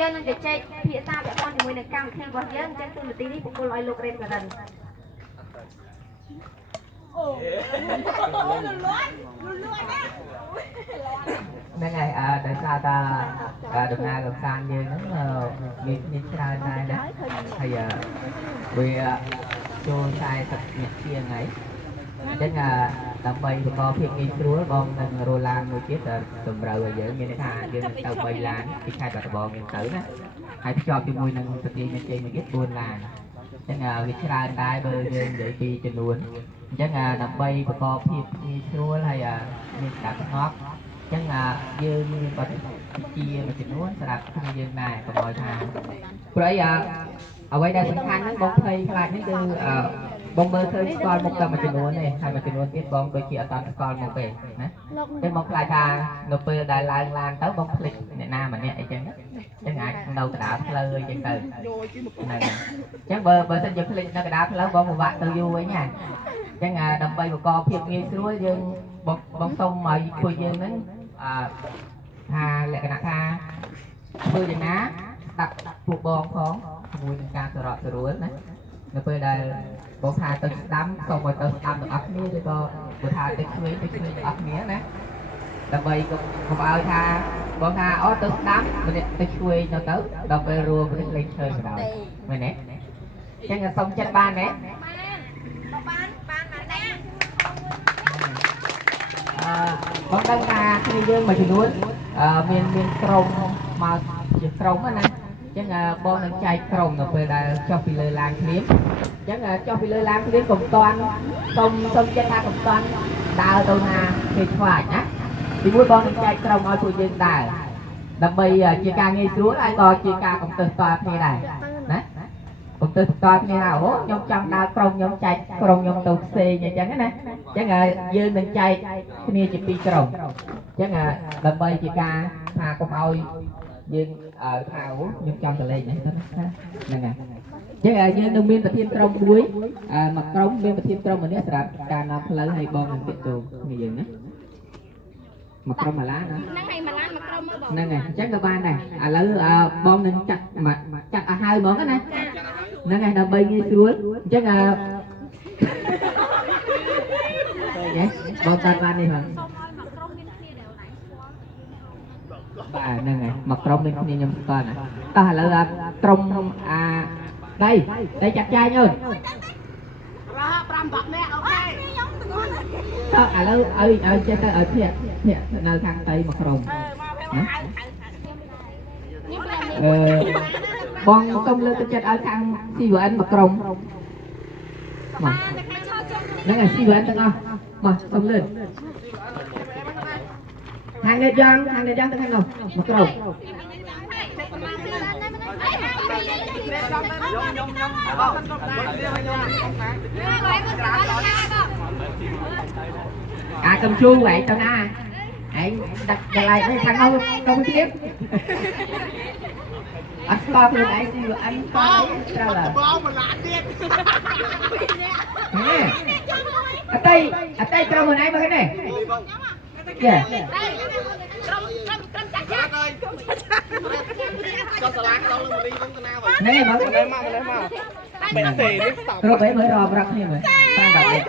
យើងនឹងជជែកភាសាពាក់ព័ន្ធជាមួយនឹងកម្មវិធីរបស់យើងអញ្ចឹងទូនាទីនេះបុគ្គលឲ្យលោករេនការិនហ្នឹងហើយដោយសារតាដំណើរកំសាន្តយើងហ្នឹងមានច្រើនដែរណាហើយវាចូល40នាទីថ្ងៃអញ្ចឹងដើម្បីបង្កភាពងាយស្រួលបងនឹងរឡានមួយទៀតតម្រូវឲ្យយើងមានថាយើងទៅ3ឡានពីខេត្តបាត់ដំបងយើងទៅណាហើយភ្ជាប់ជាមួយនឹងស្ទីមានជ័យមួយទៀត4ឡានអញ្ចឹងវាច្រើនដែរបើយើងនិយាយពីចំនួនអញ្ចឹងដើម្បីបង្កភាពងាយស្រួលហើយមានស្ដាប់ស្ងប់អញ្ចឹងយើងមានបទជាមួយចំនួនសម្រាប់គ្នាយើងដែរកុំឲ្យថាព្រោះអ្វីដែលសំខាន់ហ្នឹងបងភ័យខ្លាចនេះគឺបងមើលឃើញស្គាល់មុខតែមួយចំនួនទេហើយមួយចំនួនទៀតបងដូចជាអត់តាមស្គាល់មុខទេណាតែបងខ្លាចថានៅពេលដែលឡើងឡានទៅបងភ្លេចអ្នកណាម្នាក់អីចឹងចឹងអាចនៅកណ្ដាលផ្លូវអីចឹងទៅហ្នឹងចឹងបើសិនជាភ្លេចនៅកណ្ដាលផ្លូវបងពិបាកទៅយូរវិញណាចឹងដើម្បីបង្កភាពងាយស្រួលយើងបងសុំឲ្យជួយយើងហ្នឹងថាលក្ខណៈថាធ្វើយ៉ាងណាដាក់ពួកបងផងជាមួយនឹងការសម្របសម្រួលណានៅពេលដែលបងថាទៅស្ដាំសូមឲ្យទៅស្ដាំទាំងអស់គ្នាឬក៏បើថាទៅឆ្វេងទាំងអស់គ្នាណាដើម្បីកុំឲ្យថាបងថាអូទៅស្ដាំម្នាក់ទៅឆ្វេងទៅដល់ពេលរួមលេងឈើបណ្ដោយមែនទេអញ្ចឹងសុំចិត្តបានទេបានណាបងដឹងថាគ្នាយើងមួយចំនួនមានក្រុមមកជាក្រុមណាអញ្ចឹងបងនឹងចែកក្រុមនៅពេលដែលចុះពីលើឡានភ្លាមអញ្ចឹងចុះពីលើឡានភ្លាមកុំតាន់សុំចិត្តថាកុំតាន់ដើរទៅណាគេខ្វាចណាទីមួយបងនឹងចែកក្រុមឲ្យពួកយើងដើរដើម្បីជាការងាយស្រួលហើយក៏ជាការកំទើសតគ្នាដែរណាកំទើសតគ្នាថាអូខ្ញុំចង់ដើរក្រុមខ្ញុំចែកក្រុមខ្ញុំទៅផ្សេងអញ្ចឹងណាអញ្ចឹងយើងនឹងចែកគ្នាជាពីរក្រុមអញ្ចឹងដើម្បីជាការថាកុំឲ្យយើងថាខ្ញុំចង់ទៅលេងហ្នឹងហ្នឹងហើយអញ្ចឹងយើងនឹងមានប្រធានក្រុមមួយក្រុមមានប្រធានក្រុមម្នាក់សម្រាប់ការនាំផ្លូវឲ្យបងនឹងទាក់ទងគ្នាយើងណាមកក្រុមម៉ាឡាណាហ្នឹងហើយម៉ាឡាមកក្រុមមកបងហ្នឹងហើយអញ្ចឹងក៏បានដែរឥឡូវបងនឹងចាត់ឲ្យហើយហ្មងណាហ្នឹងហើយដើម្បីងាយស្រួលអញ្ចឹងបងតាត់បាននេះហ្នឹងបាទហ្នឹងហើយមកក្រុមនឹងគ្នាខ្ញុំស្គាល់ណាតោះឥឡូវក្រុមដៃចាត់ចែងអើយ5 10នាក់អូខេខ្ញុំទាំងអស់តោះឥឡូវឲ្យចេះទៅឲ្យធាក់នៅខាងតៃមកក្រុមណាបងសុំលើកទឹកចិត្តឲ្យខាង CVN មកក្រុមមកហ្នឹងហើយ CVN ទាំងអស់មកសុំលើកខាងនេះយ៉ាងទៅខាងនោះមកក្រុមcầm chuông vậy tao na hãy đặt lại cái thằng ông công tiếp anh to thì anh to sao là ở đây trong hồi nãy mà cái này kìa này mà bệnh xì đấy rồi bé mới rò rắc như vậy sang đọc đấy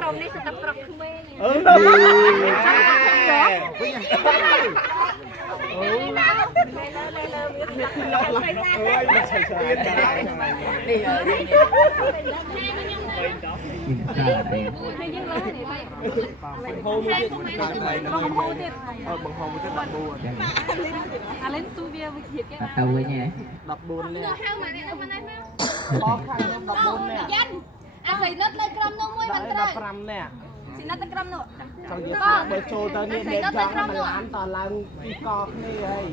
lên studio với thiệt cái tàu với nhé đập buồn nè anh phải nứt lên crom luôn mới bắn ra nè xin nứt lên crom nữa bởi trôi tới đi để cho nó làm toàn làm co này